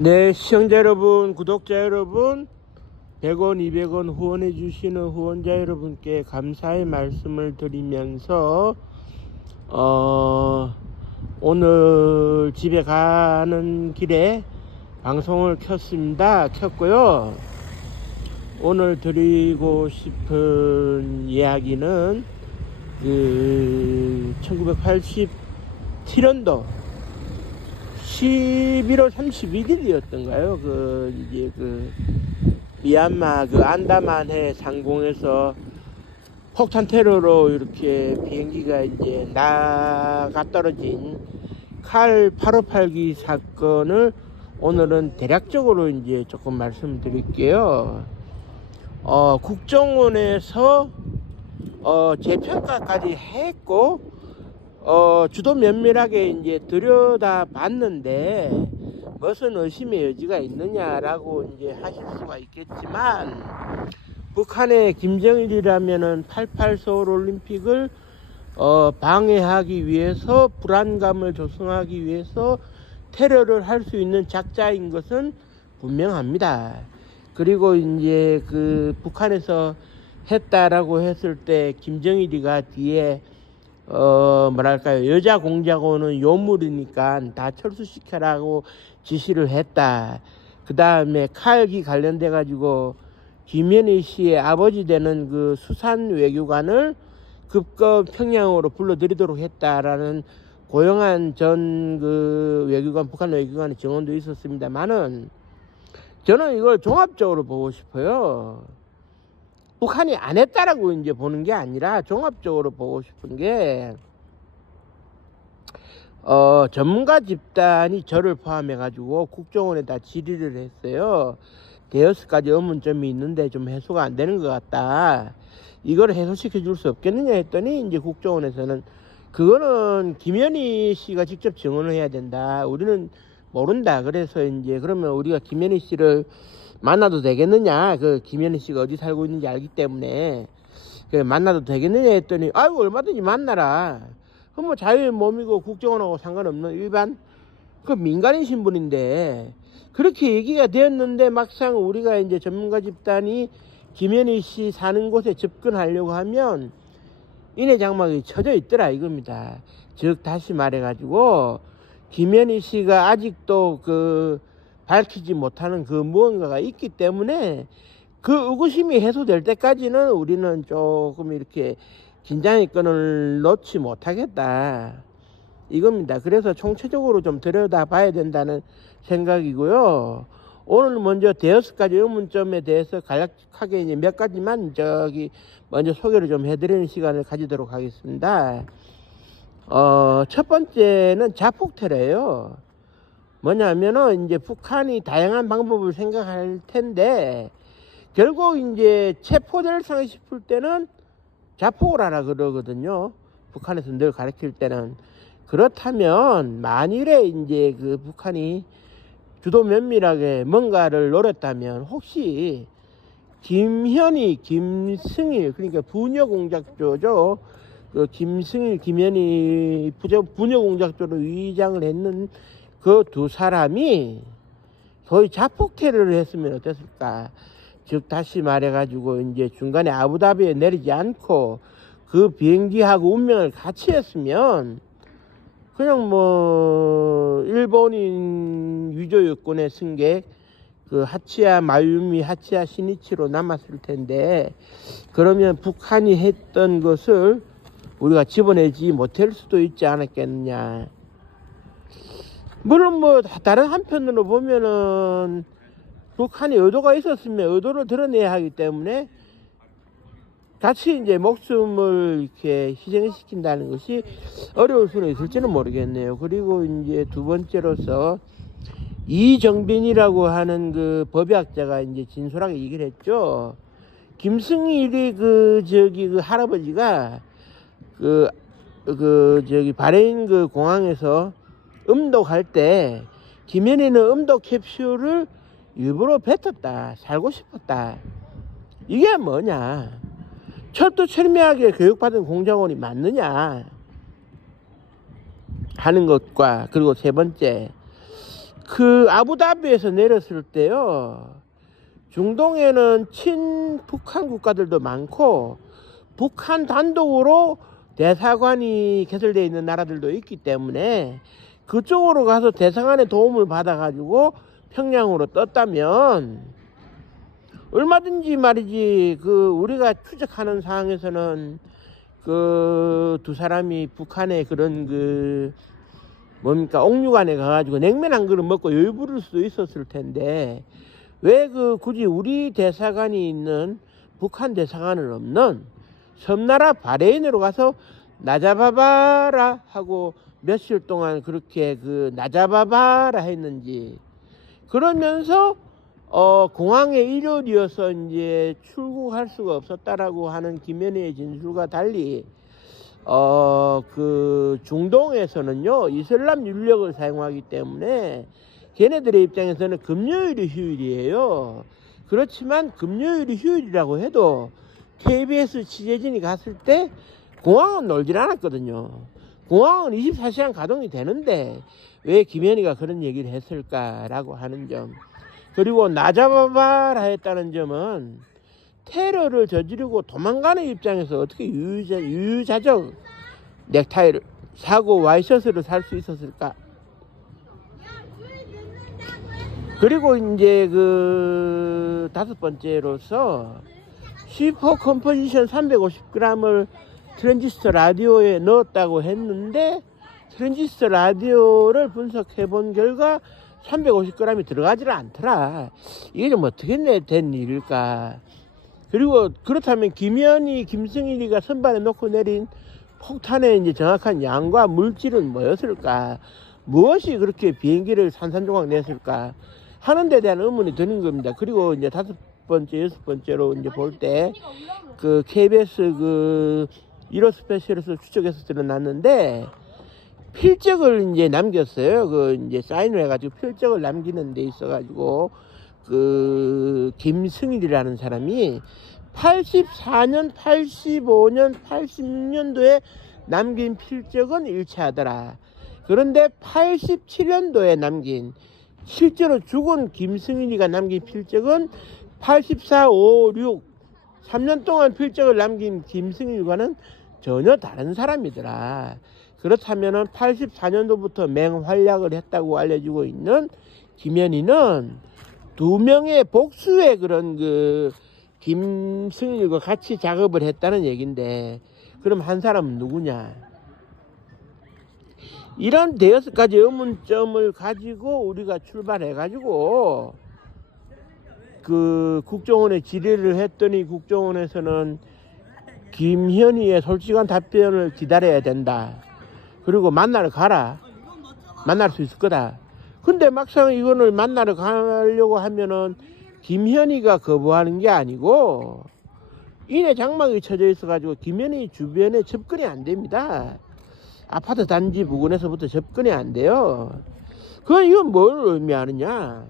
네, 시청자 여러분, 구독자 여러분, 100원, 200원 후원해 주시는 후원자 여러분께 감사의 말씀을 드리면서 오늘 집에 가는 길에 방송을 켰고요. 오늘 드리고 싶은 이야기는 1987년도 11월 31일이었던가요? 미얀마 안다만해 상공에서 폭탄 테러로 이렇게 비행기가 이제 나가 떨어진 칼 858기 사건을 오늘은 대략적으로 이제 조금 말씀드릴게요. 국정원에서 재평가까지 했고 주도 면밀하게 이제 들여다봤는데 무슨 의심의 여지가 있느냐라고 이제 하실 수가 있겠지만, 북한의 김정일이라면은 88 서울 올림픽을 방해하기 위해서, 불안감을 조성하기 위해서 테러를 할 수 있는 작자인 것은 분명합니다. 그리고 이제 북한에서 했다라고 했을 때 김정일이가 뒤에 여자 공작원은 요물이니까 다 철수시켜라고 지시를 했다. 그 다음에 칼기 관련돼 가지고 김현희 씨의 아버지 되는 수산 외교관을 급급 평양으로 불러들이도록 했다라는 고영한 전 외교관, 북한 외교관의 증언도 있었습니다만은, 저는 이걸 종합적으로 보고 싶어요. 북한이 안 했다라고 이제 보는 게 아니라 종합적으로 보고 싶은 게, 전문가 집단이 저를 포함해 가지고 국정원에다 질의를 했어요. 5가지 의문점이 있는데 좀 해소가 안 되는 것 같다. 이걸 해소시켜 줄 수 없겠느냐 했더니, 이제 국정원에서는 그거는 김현희 씨가 직접 증언을 해야 된다. 우리는 모른다. 그래서 이제 그러면 우리가 김현희 씨를 만나도 되겠느냐, 김현희 씨가 어디 살고 있는지 알기 때문에 만나도 되겠느냐 했더니, 아이고 얼마든지 만나라. 그럼 자유의 몸이고 국정원하고 상관없는 일반 민간인 신분인데, 그렇게 얘기가 되었는데 막상 우리가 이제 전문가 집단이 김현희 씨 사는 곳에 접근하려고 하면 인해 장막이 쳐져 있더라 이겁니다. 즉 다시 말해 가지고 김현희 씨가 아직도 밝히지 못하는 무언가가 있기 때문에 의구심이 해소될 때까지는 우리는 조금 이렇게 긴장의 끈을 놓지 못하겠다 이겁니다. 그래서 총체적으로 좀 들여다봐야 된다는 생각이고요. 오늘 먼저 5가지 의문점에 대해서 간략하게 이제 몇 가지만 먼저 소개를 좀 해드리는 시간을 가지도록 하겠습니다. 첫 번째는 자폭 테러예요. 뭐냐면은 이제 북한이 다양한 방법을 생각할 텐데, 결국 이제 체포될까 싶을 때는 자폭을 하라 그러거든요. 북한에서 늘 가르칠 때는. 그렇다면 만일에 이제 북한이 주도 면밀하게 뭔가를 노렸다면, 혹시 김현희, 김승일, 그러니까 부녀공작조죠. 김승일, 김현희 부녀공작조로 위장을 했는 두 사람이 거의 자폭 테러를 했으면 어땠을까? 즉 다시 말해가지고 이제 중간에 아부다비에 내리지 않고 비행기하고 운명을 같이 했으면, 그냥 일본인 위조 여권의 승객 하치야 마유미, 하치야 시니치로 남았을 텐데, 그러면 북한이 했던 것을 우리가 집어내지 못할 수도 있지 않았겠느냐. 물론 다른 한편으로 보면은 북한이 의도가 있었으면 의도를 드러내야 하기 때문에 같이 이제 목숨을 이렇게 희생시킨다는 것이 어려울 수는 있을지는 모르겠네요. 그리고 이제 두 번째로서 이정빈이라고 하는 법의학자가 이제 진솔하게 얘기를 했죠. 김승일이 할아버지가 바레인 공항에서 음독할 때 김현희는 음독 캡슐을 일부러 뱉었다. 살고 싶었다. 이게 뭐냐? 철두철미하게 교육받은 공작원이 맞느냐 하는 것과, 그리고 세 번째, 그 아부다비에서 내렸을 때요, 중동에는 친북한 국가들도 많고 북한 단독으로 대사관이 개설되어 있는 나라들도 있기 때문에 그쪽으로 가서 대사관의 도움을 받아가지고 평양으로 떴다면 얼마든지 말이지, 그 우리가 추적하는 상황에서는 그 두 사람이 북한의 그런 그 뭡니까 옥류관에 가가지고 냉면 한 그릇 먹고 여유 부를 수도 있었을 텐데, 왜 그 굳이 우리 대사관이 있는 북한 대사관은 없는 섬나라 바레인으로 가서 나잡아봐라 하고 며칠 동안 그렇게 그 나잡아봐라 했는지. 그러면서 공항에 일요일이어서 이제 출국할 수가 없었다라고 하는 김현희의 진술과 달리 그 중동에서는요 이슬람 윤력을 사용하기 때문에 걔네들의 입장에서는 금요일이 휴일이에요. 그렇지만 금요일이 휴일이라고 해도 KBS 취재진이 갔을 때 공항은 놀질 않았거든요. 공항은 24시간 가동이 되는데 왜 김현희가 그런 얘기를 했을까라고 하는 점, 그리고 나잡아봐라 했다는 점은 테러를 저지르고 도망가는 입장에서 어떻게 유유자적 넥타이를 사고 와이셔츠를 살 수 있었을까. 그리고 이제 그 다섯 번째로서 슈퍼 컴포지션 350g을 트랜지스터 라디오에 넣었다고 했는데 트랜지스터 라디오를 분석해 본 결과 350g이 들어가지를 않더라. 이게 좀 어떻게 된 일일까. 그리고 그렇다면 김현희, 김승일이가 선반에 놓고 내린 폭탄의 이제 정확한 양과 물질은 뭐였을까? 무엇이 그렇게 비행기를 산산조각 냈을까? 하는 데 대한 의문이 드는 겁니다. 그리고 이제 다섯 번째, 여섯 번째로 이제 볼 때 그 KBS 그 1호 스페셜에서 추적해서 드러났는데 필적을 이제 남겼어요. 그 이제 사인을 해가지고 필적을 남기는 데 있어가지고 그 김승일이라는 사람이 84년, 85년, 86년도에 남긴 필적은 일치하더라. 그런데 87년도에 남긴 실제로 죽은 김승일이가 남긴 필적은 84, 5, 6 3년 동안 필적을 남긴 김승일과는 전혀 다른 사람이더라. 그렇다면 84년도부터 맹활약을 했다고 알려지고 있는 김현희는 두 명의 복수의 그런 그 김승일과 같이 작업을 했다는 얘긴데, 그럼 한 사람은 누구냐? 이런 대여섯 가지 의문점을 가지고 우리가 출발해 가지고 그 국정원에 질의를 했더니 국정원에서는 김현희의 솔직한 답변을 기다려야 된다. 그리고 만나러 가라. 만날 수 있을 거다. 근데 막상 이거를 만나러 가려고 하면은 김현희가 거부하는 게 아니고 이내 장막이 쳐져 있어가지고 김현희 주변에 접근이 안 됩니다. 아파트 단지 부근에서부터 접근이 안 돼요. 그건 이건 뭘 의미하느냐?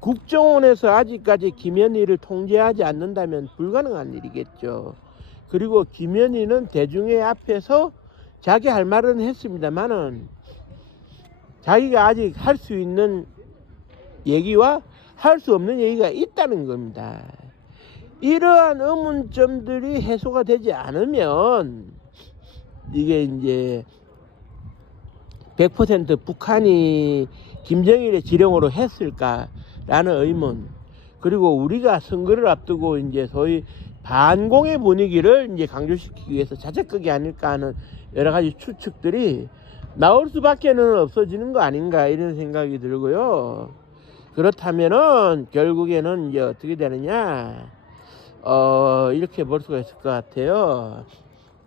국정원에서 아직까지 김현희를 통제하지 않는다면 불가능한 일이겠죠. 그리고 김현희는 대중의 앞에서 자기 할 말은 했습니다만은 자기가 아직 할 수 있는 얘기와 할 수 없는 얘기가 있다는 겁니다. 이러한 의문점들이 해소가 되지 않으면 이게 이제 100% 북한이 김정일의 지령으로 했을까라는 의문, 그리고 우리가 선거를 앞두고 이제 소위 반공의 분위기를 이제 강조시키기 위해서 자작극이 아닐까 하는 여러 가지 추측들이 나올 수밖에는 없어지는 거 아닌가 이런 생각이 들고요. 그렇다면은 결국에는 이제 어떻게 되느냐, 이렇게 볼 수가 있을 것 같아요.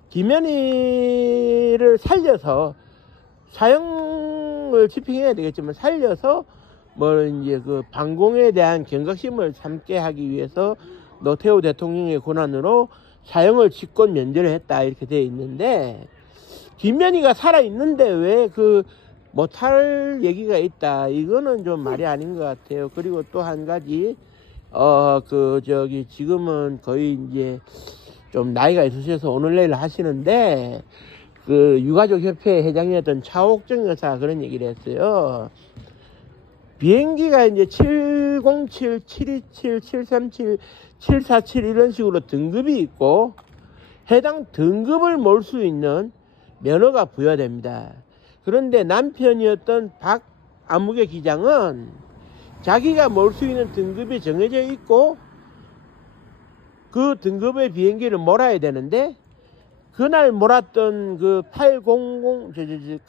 김현희를 살려서 사형을 집행해야 되겠지만 살려서 뭐 이제 그 반공에 대한 경각심을 삼게 하기 위해서 노태우 대통령의 권한으로 사형을 직권 면제를 했다 이렇게 되어 있는데, 김현희가 살아 있는데 왜 그 못할 얘기가 있다, 이거는 좀 말이 아닌 것 같아요. 그리고 또 한 가지 지금은 거의 이제 좀 나이가 있으셔서 오늘 내일 하시는데 그 유가족 협회 회장이었던 차옥정 여사 그런 얘기를 했어요. 비행기가 이제 707, 727, 737, 747 이런 식으로 등급이 있고 해당 등급을 몰 수 있는 면허가 부여됩니다. 그런데 남편이었던 박아무개 기장은 자기가 몰 수 있는 등급이 정해져 있고 그 등급의 비행기를 몰아야 되는데 그날 몰았던 그 858기죠.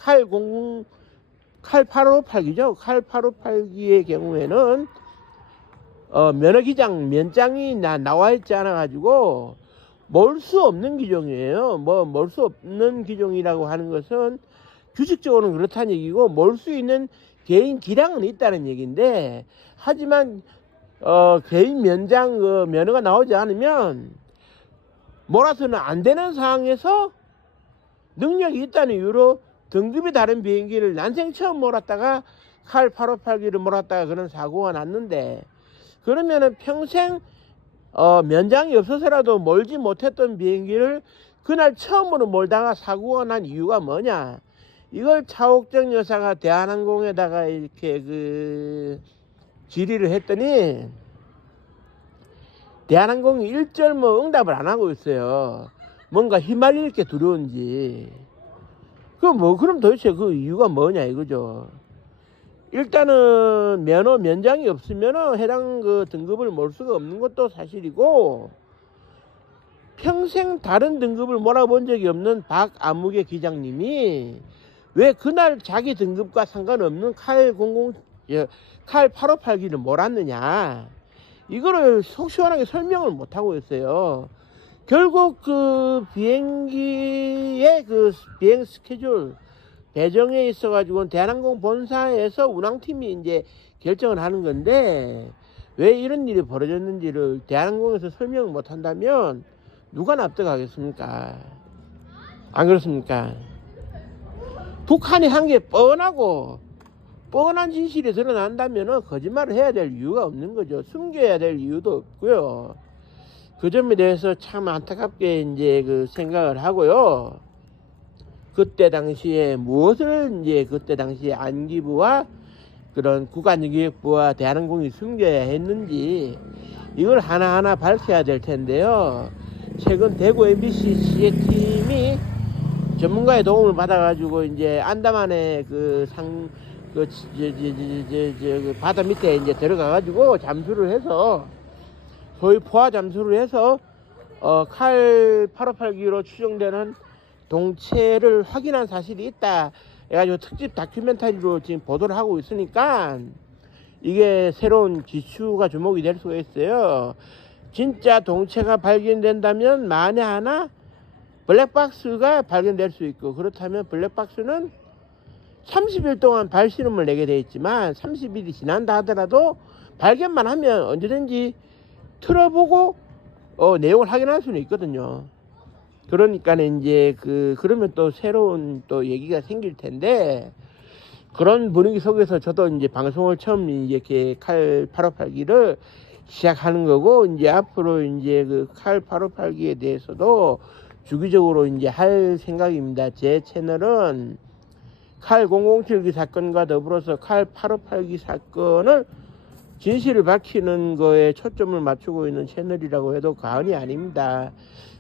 8858기의 경우에는 면허기장 면장이 나와 있지 않아 가지고 몰 수 없는 기종이에요. 몰 수 없는 기종이라고 하는 것은 규칙적으로는 그렇다는 얘기고 몰 수 있는 개인 기량은 있다는 얘기인데 하지만 개인 면장 면허가 나오지 않으면 몰아서는 안 되는 상황에서 능력이 있다는 이유로 등급이 다른 비행기를 난생 처음 몰았다가 칼 858기를 몰았다가 그런 사고가 났는데 그러면은 평생 면장이 없어서라도 몰지 못했던 비행기를 그날 처음으로 몰다가 사고가 난 이유가 뭐냐? 이걸 차옥정 여사가 대한항공에다가 이렇게 질의를 했더니 대한항공이 일절 응답을 안 하고 있어요. 뭔가 휘말릴 게 두려운지. 그럼 도대체 그 이유가 뭐냐 이거죠. 일단은 면장이 없으면 해당 등급을 몰 수가 없는 것도 사실이고 평생 다른 등급을 몰아본 적이 없는 박아무개 기장님이 왜 그날 자기 등급과 상관없는 칼 858기를 몰았느냐 이거를 속 시원하게 설명을 못하고 있어요. 결국 그 비행기의 비행 스케줄 배정에 있어 가지고 대한항공 본사에서 운항팀이 이제 결정을 하는 건데 왜 이런 일이 벌어졌는지를 대한항공에서 설명을 못 한다면 누가 납득하겠습니까? 안 그렇습니까? 북한이 한 게 뻔한 진실이 드러난다면 거짓말을 해야 될 이유가 없는 거죠. 숨겨야 될 이유도 없고요. 그 점에 대해서 참 안타깝게 이제 생각을 하고요. 그때 당시에 무엇을 그때 당시에 안기부와 그런 국가안전기획부와 대한항공이 숨겨야 했는지 이걸 하나하나 밝혀야 될 텐데요. 최근 대구 MBC 취재팀이 전문가의 도움을 받아가지고 이제 안다만의 바다 밑에 이제 들어가가지고 잠수를 해서 소위 포화 잠수를 해서 칼 858기로 추정되는 동체를 확인한 사실이 있다 해가지고 특집 다큐멘터리로 지금 보도를 하고 있으니까 이게 새로운 기추가 주목이 될 수가 있어요. 진짜 동체가 발견된다면 만에 하나 블랙박스가 발견될 수 있고 그렇다면 블랙박스는 30일 동안 발신음을 내게 되어 있지만 30일이 지난다 하더라도 발견만 하면 언제든지 틀어보고 내용을 확인할 수는 있거든요. 그러니까 이제 그러면 또 새로운 또 얘기가 생길 텐데 그런 분위기 속에서 저도 이제 방송을 처음 이제 이렇게 칼 858기를 시작하는 거고 이제 앞으로 이제 칼 858기에 대해서도 주기적으로 이제 할 생각입니다. 제 채널은 칼 007기 사건과 더불어서 칼 858기 사건을 진실을 밝히는 거에 초점을 맞추고 있는 채널이라고 해도 과언이 아닙니다.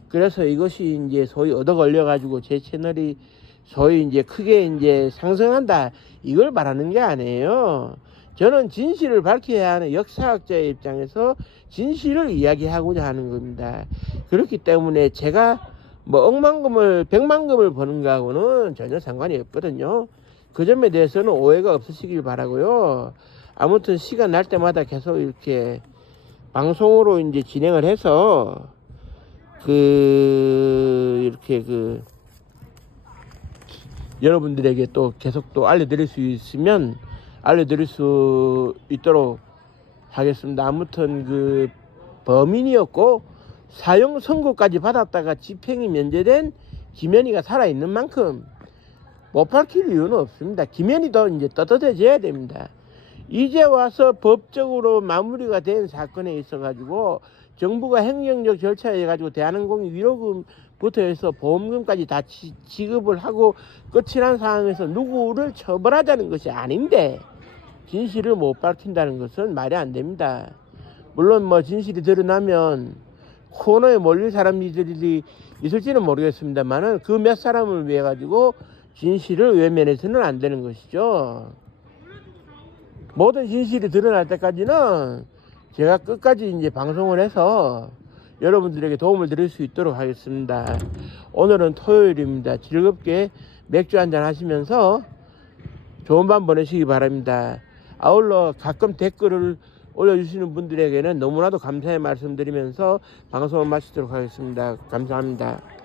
그래서 이것이 이제 소위 얻어 걸려 가지고 제 채널이 소위 이제 크게 이제 상승한다 이걸 말하는 게 아니에요. 저는 진실을 밝혀야 하는 역사학자의 입장에서 진실을 이야기하고자 하는 겁니다. 그렇기 때문에 제가 억만금을 100만금을 버는 거하고는 전혀 상관이 없거든요. 그 점에 대해서는 오해가 없으시길 바라고요. 아무튼 시간 날 때마다 계속 이렇게 방송으로 이제 진행을 해서 이렇게 여러분들에게 또 계속 또 알려드릴 수 있으면 알려드릴 수 있도록 하겠습니다. 아무튼 범인이었고 사형 선고까지 받았다가 집행이 면제된 김현희가 살아있는 만큼 못 밝힐 이유는 없습니다. 김현희도 이제 떳떳해져야 됩니다. 이제 와서 법적으로 마무리가 된 사건에 있어 가지고 정부가 행정적 절차에 가지고 대한항공이 위로금부터 해서 보험금까지 다 지급을 하고 끝이 난 상황에서 누구를 처벌하자는 것이 아닌데 진실을 못 밝힌다는 것은 말이 안 됩니다. 물론 뭐 진실이 드러나면 코너에 몰릴 사람들이 있을지는 모르겠습니다만은 그 몇 사람을 위해 가지고 진실을 외면해서는 안 되는 것이죠. 모든 진실이 드러날 때까지는 제가 끝까지 이제 방송을 해서 여러분들에게 도움을 드릴 수 있도록 하겠습니다. 오늘은 토요일입니다. 즐겁게 맥주 한잔 하시면서 좋은 밤 보내시기 바랍니다. 아울러 가끔 댓글을 올려주시는 분들에게는 너무나도 감사의 말씀드리면서 방송을 마치도록 하겠습니다. 감사합니다.